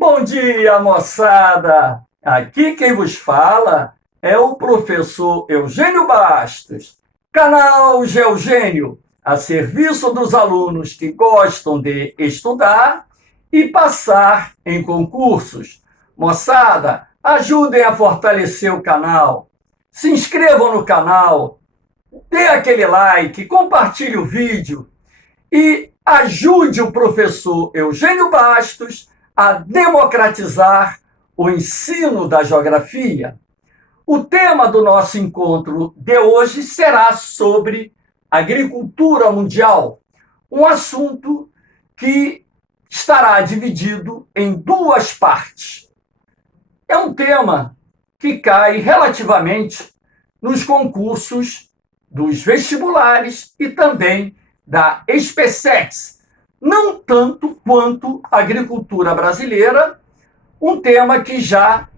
Bom dia, moçada! Aqui quem vos fala é o professor Eugênio Bastos, canal Geogênio, a serviço dos alunos que gostam de estudar e passar em concursos. Moçada, ajudem a fortalecer o canal, se inscrevam no canal, dê aquele like, compartilhe o vídeo e ajude o professor Eugênio Bastos a democratizar o ensino da geografia. O tema do nosso encontro de hoje será sobre agricultura mundial, um assunto que estará dividido em duas partes. É um tema que cai relativamente nos concursos dos vestibulares e também da SpaceX, não tanto quanto a agricultura brasileira, um tema que já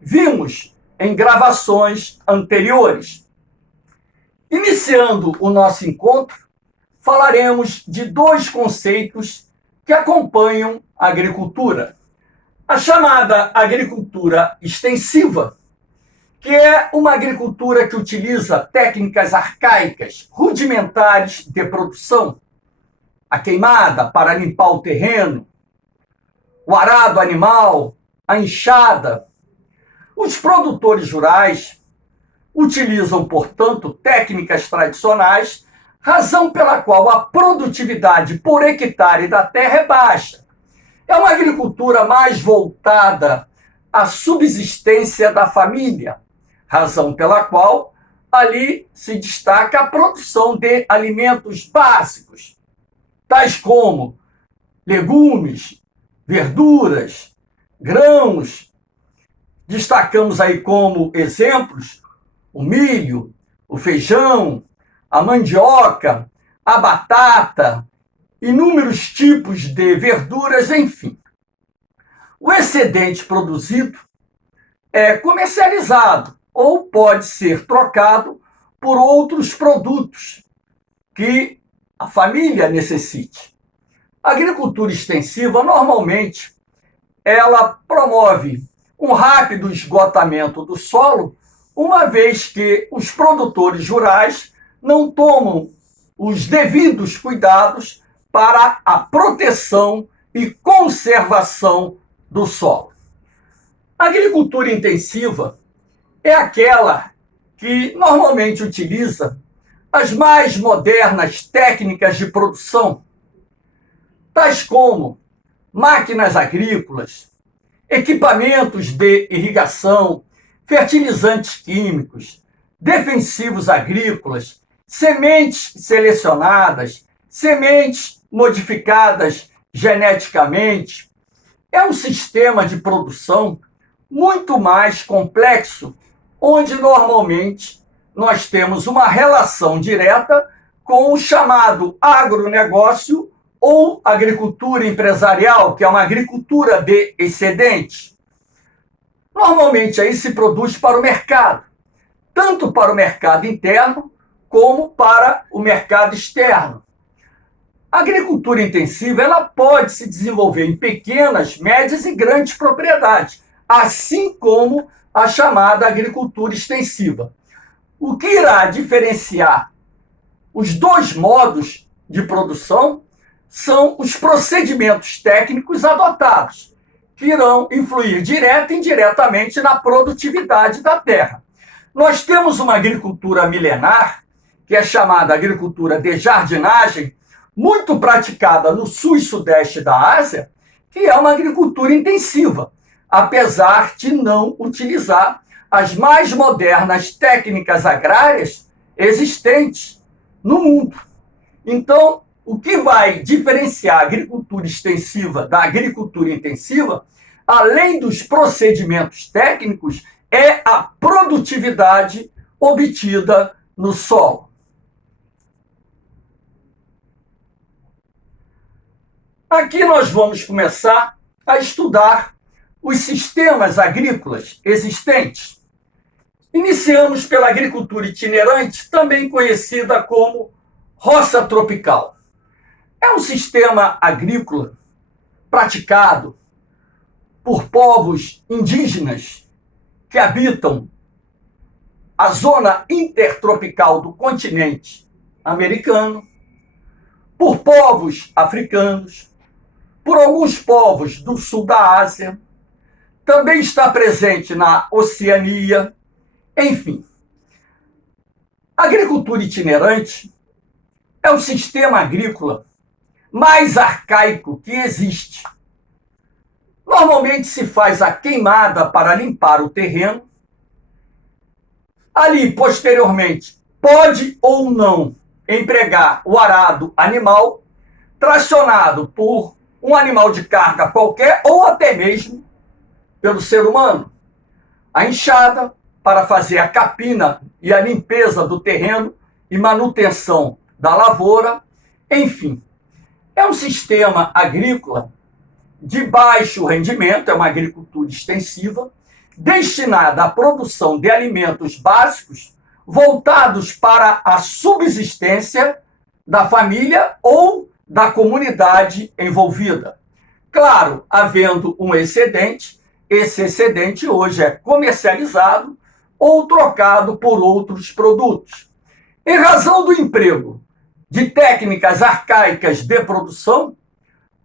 vimos em gravações anteriores. Iniciando o nosso encontro, falaremos de dois conceitos que acompanham a agricultura. A chamada agricultura extensiva, que é uma agricultura que utiliza técnicas arcaicas, rudimentares de produção, a queimada para limpar o terreno, o arado animal, a enxada. Os produtores rurais utilizam, portanto, técnicas tradicionais, razão pela qual a produtividade por hectare da terra é baixa. É uma agricultura mais voltada à subsistência da família, razão pela qual ali se destaca a produção de alimentos básicos, tais como legumes, verduras, grãos. Destacamos aí como exemplos o milho, o feijão, a mandioca, a batata, inúmeros tipos de verduras, enfim. O excedente produzido é comercializado ou pode ser trocado por outros produtos que a família necessite. A agricultura extensiva, normalmente, ela promove um rápido esgotamento do solo, uma vez que os produtores rurais não tomam os devidos cuidados para a proteção e conservação do solo. A agricultura intensiva é aquela que normalmente utiliza as mais modernas técnicas de produção, tais como máquinas agrícolas, equipamentos de irrigação, fertilizantes químicos, defensivos agrícolas, sementes selecionadas, sementes modificadas geneticamente. É um sistema de produção muito mais complexo, onde normalmente nós temos uma relação direta com o chamado agronegócio ou agricultura empresarial, que é uma agricultura de excedente. Normalmente aí se produz para o mercado, tanto para o mercado interno como para o mercado externo. A agricultura intensiva ela pode se desenvolver em pequenas, médias e grandes propriedades, assim como a chamada agricultura extensiva. O que irá diferenciar os dois modos de produção são os procedimentos técnicos adotados, que irão influir direta e indiretamente na produtividade da terra. Nós temos uma agricultura milenar, que é chamada agricultura de jardinagem, muito praticada no sul e sudeste da Ásia, que é uma agricultura intensiva, apesar de não utilizar as mais modernas técnicas agrárias existentes no mundo. Então, o que vai diferenciar a agricultura extensiva da agricultura intensiva, além dos procedimentos técnicos, é a produtividade obtida no solo. Aqui nós vamos começar a estudar os sistemas agrícolas existentes. Iniciamos pela agricultura itinerante, também conhecida como roça tropical. É um sistema agrícola praticado por povos indígenas que habitam a zona intertropical do continente americano, por povos africanos, por alguns povos do sul da Ásia, também está presente na Oceania, enfim. A agricultura itinerante é o sistema agrícola mais arcaico que existe. Normalmente se faz a queimada para limpar o terreno. Ali, posteriormente, pode ou não empregar o arado animal, tracionado por um animal de carga qualquer ou até mesmo pelo ser humano. A enxada para fazer a capina e a limpeza do terreno e manutenção da lavoura. Enfim, é um sistema agrícola de baixo rendimento, é uma agricultura extensiva, destinada à produção de alimentos básicos voltados para a subsistência da família ou da comunidade envolvida. Claro, havendo um excedente, esse excedente hoje é comercializado ou trocado por outros produtos. Em razão do emprego de técnicas arcaicas de produção,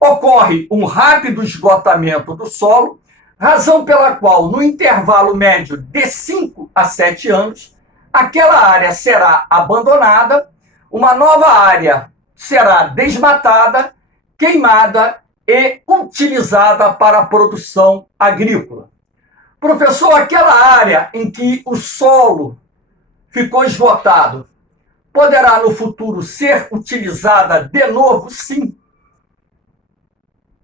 ocorre um rápido esgotamento do solo, razão pela qual, no intervalo médio de 5 a 7 anos, aquela área será abandonada, uma nova área será desmatada, queimada e utilizada para a produção agrícola. Professor, aquela área em que o solo ficou esgotado poderá no futuro ser utilizada de novo? Sim.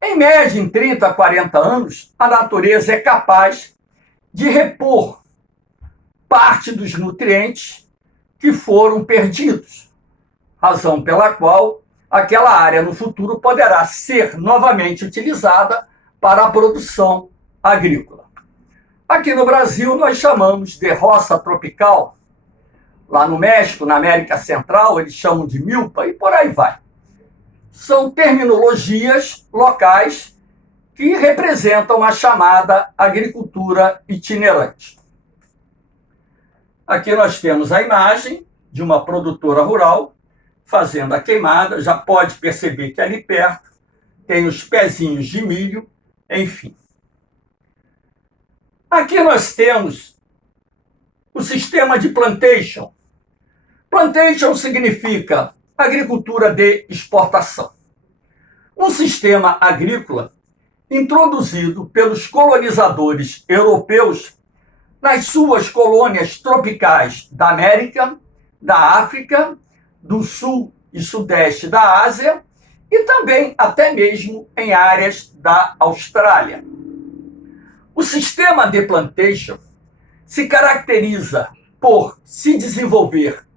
Em média, em 30 a 40 anos, a natureza é capaz de repor parte dos nutrientes que foram perdidos, razão pela qual aquela área no futuro poderá ser novamente utilizada para a produção agrícola. Aqui no Brasil, nós chamamos de roça tropical. Lá no México, na América Central, eles chamam de milpa e por aí vai. São terminologias locais que representam a chamada agricultura itinerante. Aqui nós temos a imagem de uma produtora rural fazendo a queimada. Já pode perceber que ali perto tem os pezinhos de milho, enfim. Aqui nós temos o sistema de plantation. Plantation significa agricultura de exportação. Um sistema agrícola introduzido pelos colonizadores europeus nas suas colônias tropicais da América, da África, do Sul e Sudeste da Ásia e também até mesmo em áreas da Austrália. O sistema de plantation se caracteriza por se desenvolver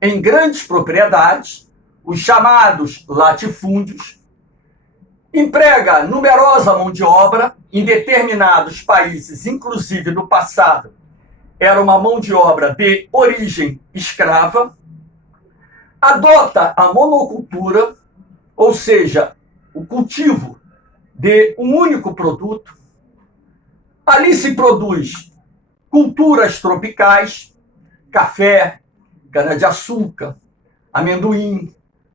em grandes propriedades, os chamados latifúndios, emprega numerosa mão de obra em determinados países, inclusive no passado, era uma mão de obra de origem escrava, adota a monocultura, ou seja, o cultivo de um único produto. Ali se produz culturas tropicais, café, cana-de-açúcar, amendoim,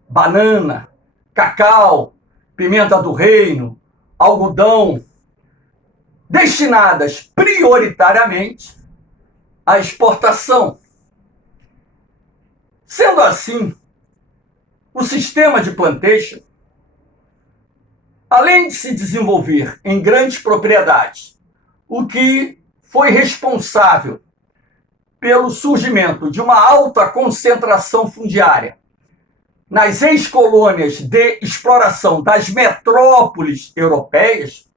banana, cacau, pimenta do reino, algodão, destinadas prioritariamente à exportação. Sendo assim, o sistema de plantation, além de se desenvolver em grandes propriedades, o que foi responsável pelo surgimento de uma alta concentração fundiária nas ex-colônias de exploração das metrópoles europeias,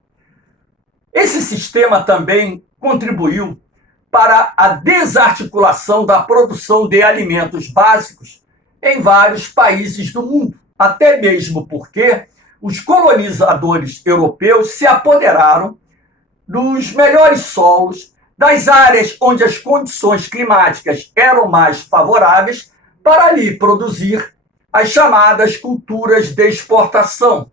esse sistema também contribuiu para a desarticulação da produção de alimentos básicos em vários países do mundo, até mesmo porque os colonizadores europeus se apoderaram dos melhores solos, das áreas onde as condições climáticas eram mais favoráveis para ali produzir as chamadas culturas de exportação,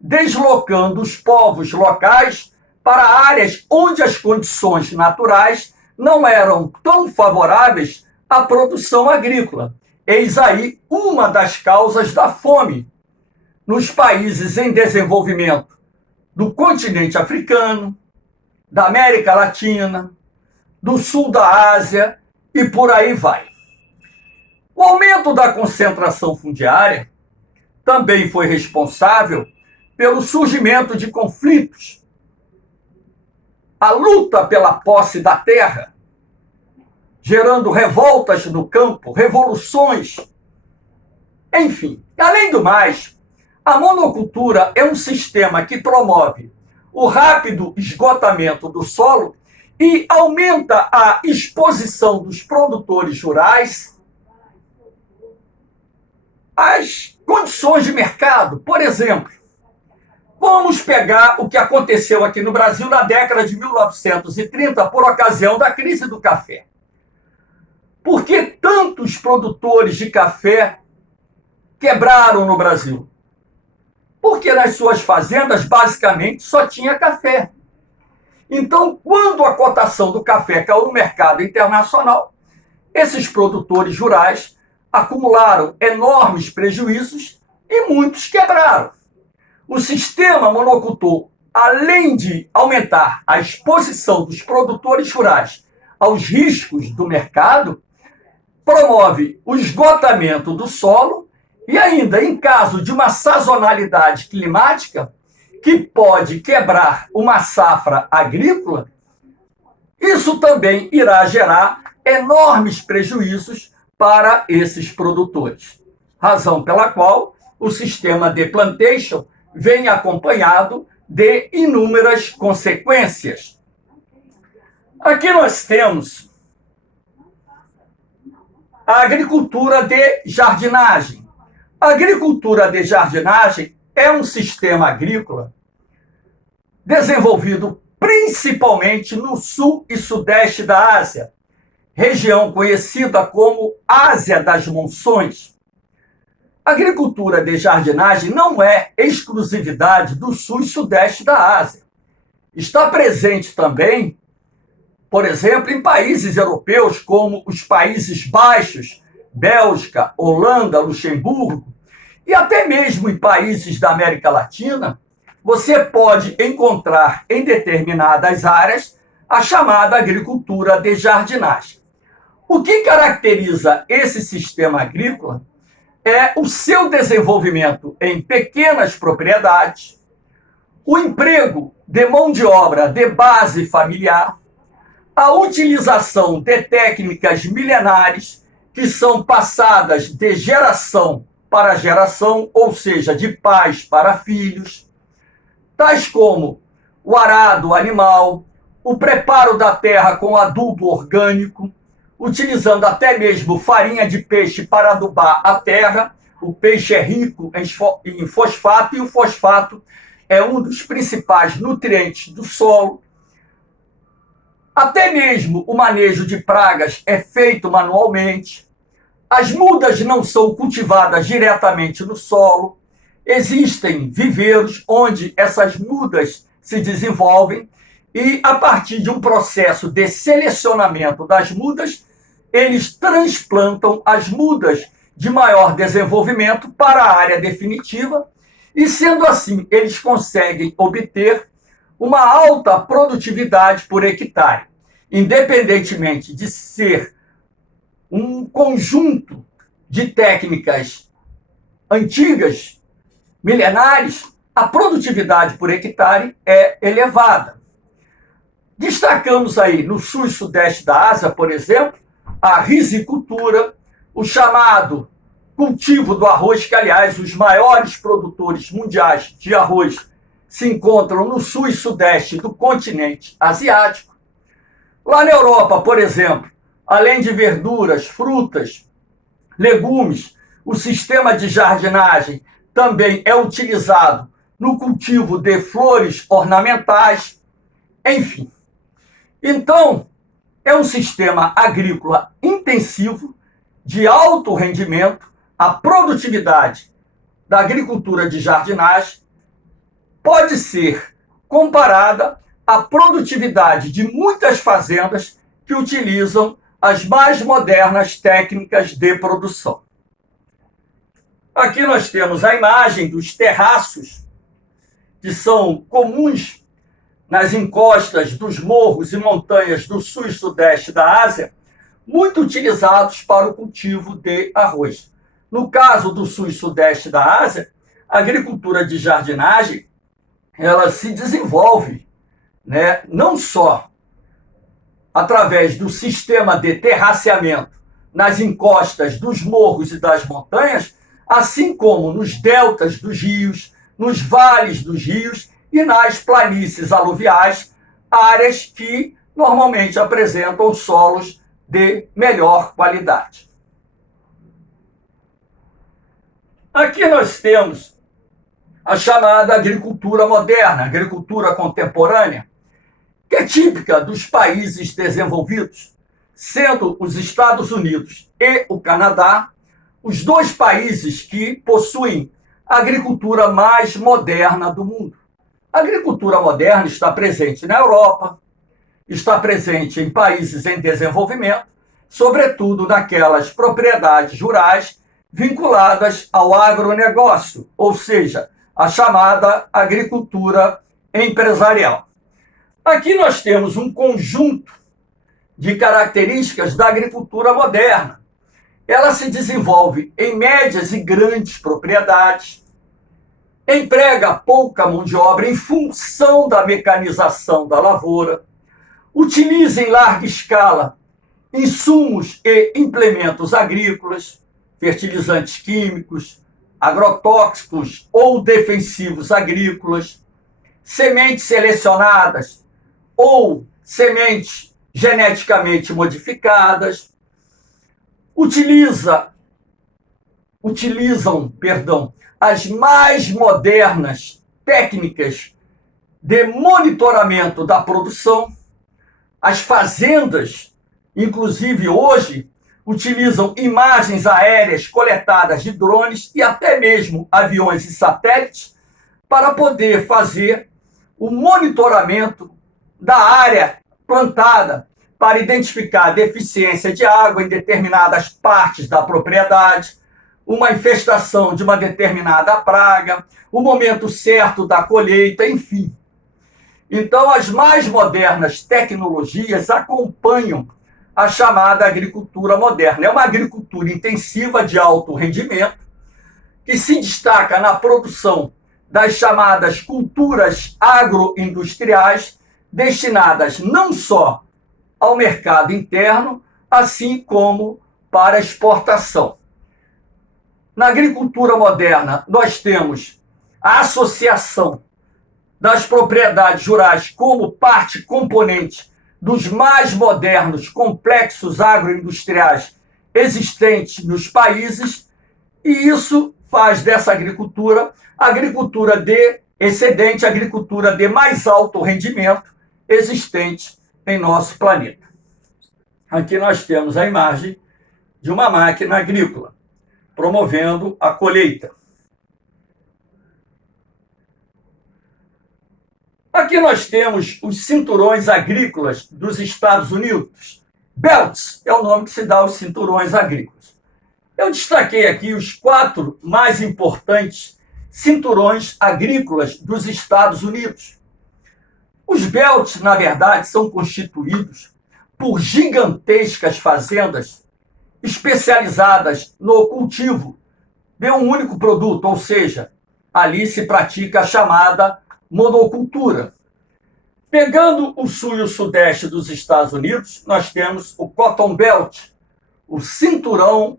deslocando os povos locais para áreas onde as condições naturais não eram tão favoráveis à produção agrícola. Eis aí uma das causas da fome nos países em desenvolvimento do continente africano, da América Latina, do sul da Ásia e por aí vai. O aumento da concentração fundiária também foi responsável pelo surgimento de conflitos, a luta pela posse da terra, gerando revoltas no campo, revoluções, enfim. Além do mais, a monocultura é um sistema que promove o rápido esgotamento do solo e aumenta a exposição dos produtores rurais às condições de mercado. Por exemplo, vamos pegar o que aconteceu aqui no Brasil na década de 1930 por ocasião da crise do café. Por que tantos produtores de café quebraram no Brasil? Porque nas suas fazendas, basicamente, só tinha café. Então, quando a cotação do café caiu no mercado internacional, esses produtores rurais acumularam enormes prejuízos e muitos quebraram. O sistema monocultor, além de aumentar a exposição dos produtores rurais aos riscos do mercado, promove o esgotamento do solo e ainda, em caso de uma sazonalidade climática, que pode quebrar uma safra agrícola, isso também irá gerar enormes prejuízos para esses produtores. Razão pela qual o sistema de plantation vem acompanhado de inúmeras consequências. Aqui nós temos a agricultura de jardinagem. A agricultura de jardinagem é um sistema agrícola desenvolvido principalmente no sul e sudeste da Ásia, região conhecida como Ásia das Monções. A agricultura de jardinagem não é exclusividade do sul e sudeste da Ásia. Está presente também, por exemplo, em países europeus como os Países Baixos, Bélgica, Holanda, Luxemburgo, e até mesmo em países da América Latina, você pode encontrar em determinadas áreas a chamada agricultura de jardinagem. O que caracteriza esse sistema agrícola é o seu desenvolvimento em pequenas propriedades, o emprego de mão de obra de base familiar, a utilização de técnicas milenares que são passadas de geração para geração, ou seja, de pais para filhos, tais como o arado animal, o preparo da terra com adubo orgânico, utilizando até mesmo farinha de peixe para adubar a terra. O peixe é rico em fosfato e o fosfato é um dos principais nutrientes do solo. Até mesmo o manejo de pragas é feito manualmente. As mudas não são cultivadas diretamente no solo. Existem viveiros onde essas mudas se desenvolvem e, a partir de um processo de selecionamento das mudas, eles transplantam as mudas de maior desenvolvimento para a área definitiva e, sendo assim, eles conseguem obter uma alta produtividade por hectare, independentemente de ser um conjunto de técnicas antigas, milenares, a produtividade por hectare é elevada. Destacamos aí no sul e sudeste da Ásia, por exemplo, a rizicultura, o chamado cultivo do arroz, que, aliás, os maiores produtores mundiais de arroz se encontram no sul e sudeste do continente asiático. Lá na Europa, por exemplo, além de verduras, frutas, legumes, o sistema de jardinagem também é utilizado no cultivo de flores ornamentais, enfim. Então, é um sistema agrícola intensivo, de alto rendimento. A produtividade da agricultura de jardinagem pode ser comparada a produtividade de muitas fazendas que utilizam as mais modernas técnicas de produção. Aqui nós temos a imagem dos terraços, que são comuns nas encostas dos morros e montanhas do sul e sudeste da Ásia, muito utilizados para o cultivo de arroz. No caso do sul e sudeste da Ásia, a agricultura de jardinagem ela se desenvolve, não só através do sistema de terraceamento nas encostas dos morros e das montanhas, assim como nos deltas dos rios, nos vales dos rios e nas planícies aluviais, áreas que normalmente apresentam solos de melhor qualidade. Aqui nós temos a chamada agricultura moderna, agricultura contemporânea, que é típica dos países desenvolvidos, sendo os Estados Unidos e o Canadá os dois países que possuem a agricultura mais moderna do mundo. A agricultura moderna está presente na Europa, está presente em países em desenvolvimento, sobretudo naquelas propriedades rurais vinculadas ao agronegócio, ou seja, a chamada agricultura empresarial. Aqui nós temos um conjunto de características da agricultura moderna. Ela se desenvolve em médias e grandes propriedades, emprega pouca mão de obra em função da mecanização da lavoura, utiliza em larga escala insumos e implementos agrícolas, fertilizantes químicos, agrotóxicos ou defensivos agrícolas, sementes selecionadas ou sementes geneticamente modificadas, utilizam, as mais modernas técnicas de monitoramento da produção. As fazendas, inclusive hoje, utilizam imagens aéreas coletadas de drones e até mesmo aviões e satélites para poder fazer o monitoramento da área plantada, para identificar a deficiência de água em determinadas partes da propriedade, uma infestação de uma determinada praga, o momento certo da colheita, enfim. Então, as mais modernas tecnologias acompanham a chamada agricultura moderna. É uma agricultura intensiva de alto rendimento, que se destaca na produção das chamadas culturas agroindustriais, destinadas não só ao mercado interno, assim como para exportação. Na agricultura moderna, nós temos a associação das propriedades rurais como parte componente dos mais modernos complexos agroindustriais existentes nos países, e isso faz dessa agricultura de excedente, agricultura de mais alto rendimento existente em nosso planeta. Aqui nós temos a imagem de uma máquina agrícola promovendo a colheita. Aqui nós temos os cinturões agrícolas dos Estados Unidos. Belts é o nome que se dá aos cinturões agrícolas. Eu destaquei aqui os 4 mais importantes cinturões agrícolas dos Estados Unidos. Os belts, na verdade, são constituídos por gigantescas fazendas especializadas no cultivo de um único produto, ou seja, ali se pratica a chamada monocultura. Pegando o sul e o sudeste dos Estados Unidos, nós temos o Cotton Belt, o cinturão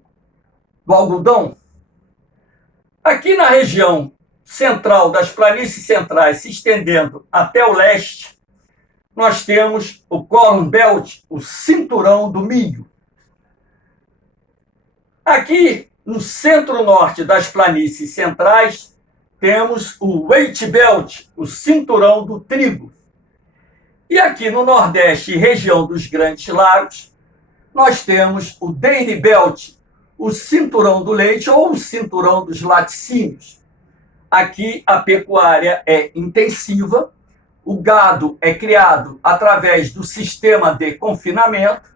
do algodão. Aqui na região central das planícies centrais, se estendendo até o leste, nós temos o Corn Belt, o cinturão do milho. Aqui no centro-norte das planícies centrais, temos o Wheat Belt, o cinturão do trigo. E aqui no nordeste e região dos Grandes Lagos, nós temos o Dane Belt, o cinturão do leite ou o cinturão dos laticínios. Aqui a pecuária é intensiva, o gado é criado através do sistema de confinamento,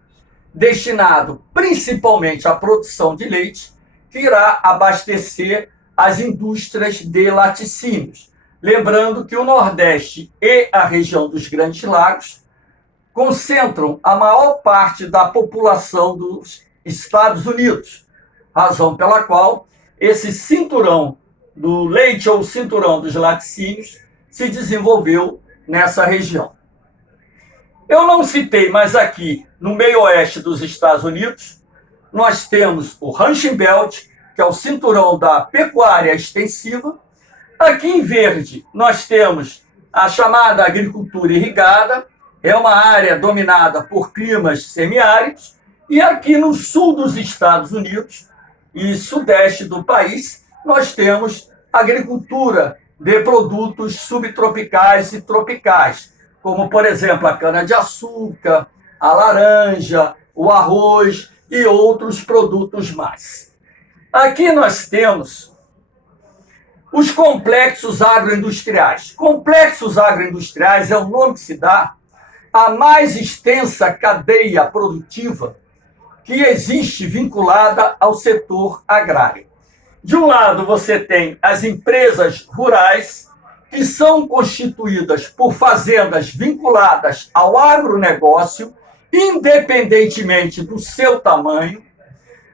destinado principalmente à produção de leite, que irá abastecer as indústrias de laticínios. Lembrando que o Nordeste e a região dos Grandes Lagos concentram a maior parte da população dos Estados Unidos, razão pela qual esse cinturão do leite ou cinturão dos laticínios se desenvolveu nessa região. Eu não citei, mas aqui no meio oeste dos Estados Unidos, nós temos o Ranching Belt, que é o cinturão da pecuária extensiva. Aqui em verde, nós temos a chamada agricultura irrigada, é uma área dominada por climas semiáridos, e aqui no sul dos Estados Unidos e sudeste do país, nós temos agricultura de produtos subtropicais e tropicais, como, por exemplo, a cana-de-açúcar, a laranja, o arroz e outros produtos mais. Aqui nós temos os complexos agroindustriais. Complexos agroindustriais é o nome que se dá à mais extensa cadeia produtiva que existe vinculada ao setor agrário. De um lado, você tem as empresas rurais, que são constituídas por fazendas vinculadas ao agronegócio, independentemente do seu tamanho.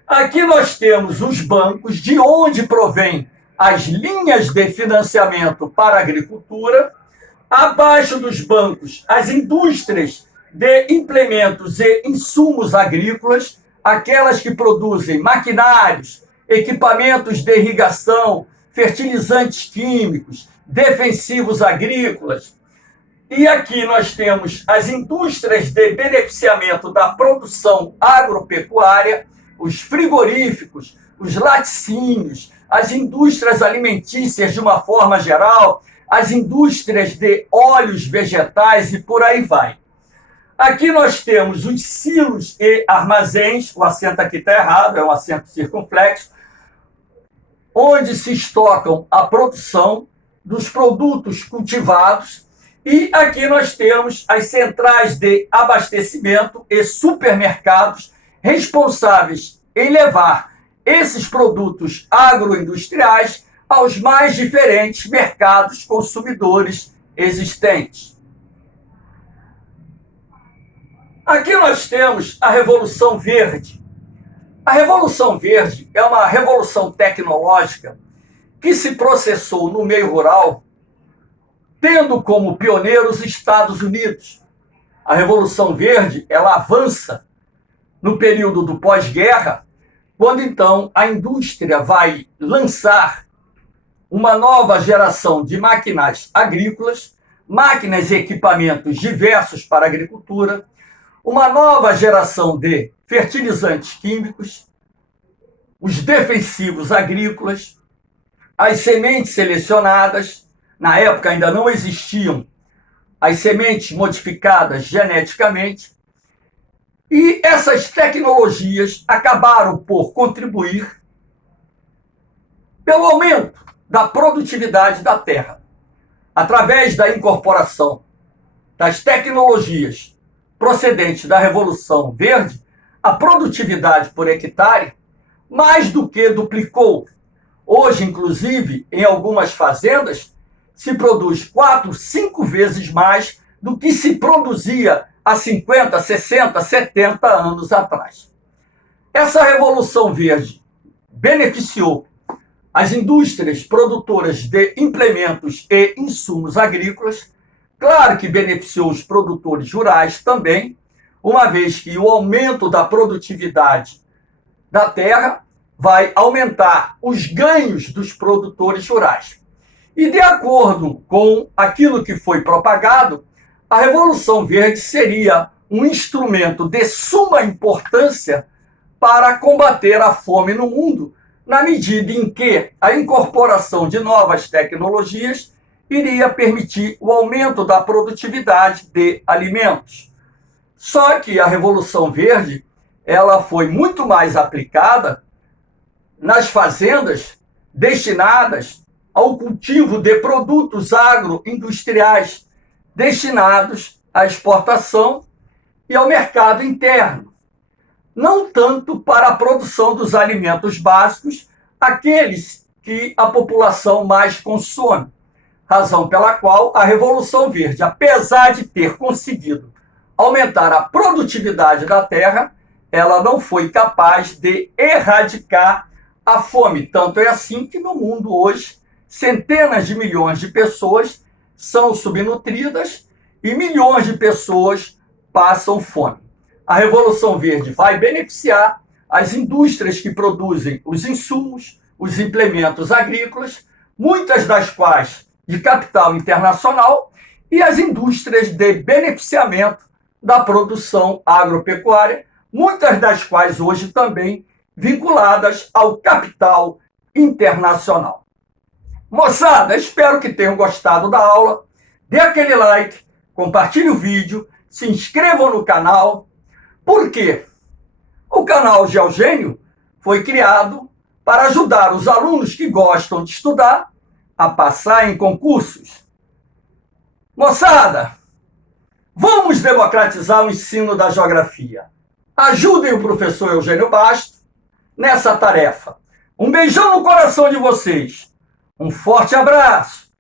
Aqui nós temos os bancos, de onde provém as linhas de financiamento para a agricultura. Abaixo dos bancos, as indústrias de implementos e insumos agrícolas, aquelas que produzem maquinários, equipamentos de irrigação, fertilizantes químicos, defensivos agrícolas. E aqui nós temos as indústrias de beneficiamento da produção agropecuária, os frigoríficos, os laticínios, as indústrias alimentícias de uma forma geral, as indústrias de óleos vegetais e por aí vai. Aqui nós temos os silos e armazéns, o acento aqui está errado, é um acento circunflexo, onde se estocam a produção dos produtos cultivados. E aqui nós temos as centrais de abastecimento e supermercados responsáveis em levar esses produtos agroindustriais aos mais diferentes mercados consumidores existentes. Aqui nós temos a Revolução Verde. A Revolução Verde é uma revolução tecnológica que se processou no meio rural, tendo como pioneiros os Estados Unidos. A Revolução Verde, ela avança no período do pós-guerra, quando então a indústria vai lançar uma nova geração de máquinas agrícolas, máquinas e equipamentos diversos para a agricultura, uma nova geração de fertilizantes químicos, os defensivos agrícolas, as sementes selecionadas. Na época ainda não existiam as sementes modificadas geneticamente, e essas tecnologias acabaram por contribuir pelo aumento da produtividade da terra, através da incorporação das tecnologias procedentes da Revolução Verde. A produtividade por hectare mais do que duplicou. Hoje, inclusive, em algumas fazendas, se produz 4, 5 vezes mais do que se produzia há 50, 60, 70 anos atrás. Essa Revolução Verde beneficiou as indústrias produtoras de implementos e insumos agrícolas. Claro que beneficiou os produtores rurais também, uma vez que o aumento da produtividade da terra vai aumentar os ganhos dos produtores rurais. E de acordo com aquilo que foi propagado, a Revolução Verde seria um instrumento de suma importância para combater a fome no mundo, na medida em que a incorporação de novas tecnologias iria permitir o aumento da produtividade de alimentos. Só que a Revolução Verde, ela foi muito mais aplicada nas fazendas destinadas ao cultivo de produtos agroindustriais, destinados à exportação e ao mercado interno, não tanto para a produção dos alimentos básicos, aqueles que a população mais consome, razão pela qual a Revolução Verde, apesar de ter conseguido aumentar a produtividade da terra, ela não foi capaz de erradicar a fome. Tanto é assim que no mundo hoje, centenas de milhões de pessoas são subnutridas e milhões de pessoas passam fome. A Revolução Verde vai beneficiar as indústrias que produzem os insumos, os implementos agrícolas, muitas das quais de capital internacional, e as indústrias de beneficiamento da produção agropecuária, muitas das quais hoje também vinculadas ao capital internacional. Moçada, espero que tenham gostado da aula. Dê aquele like, compartilhe o vídeo, se inscrevam no canal. Por quê? O canal Geogênio foi criado para ajudar os alunos que gostam de estudar a passar em concursos. Moçada, vamos democratizar o ensino da geografia. Ajudem o professor Eugênio Bastos nessa tarefa. Um beijão no coração de vocês. Um forte abraço.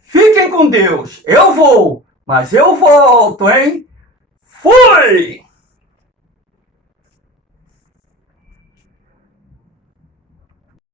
Fiquem com Deus. Eu vou, mas eu volto, hein? Fui!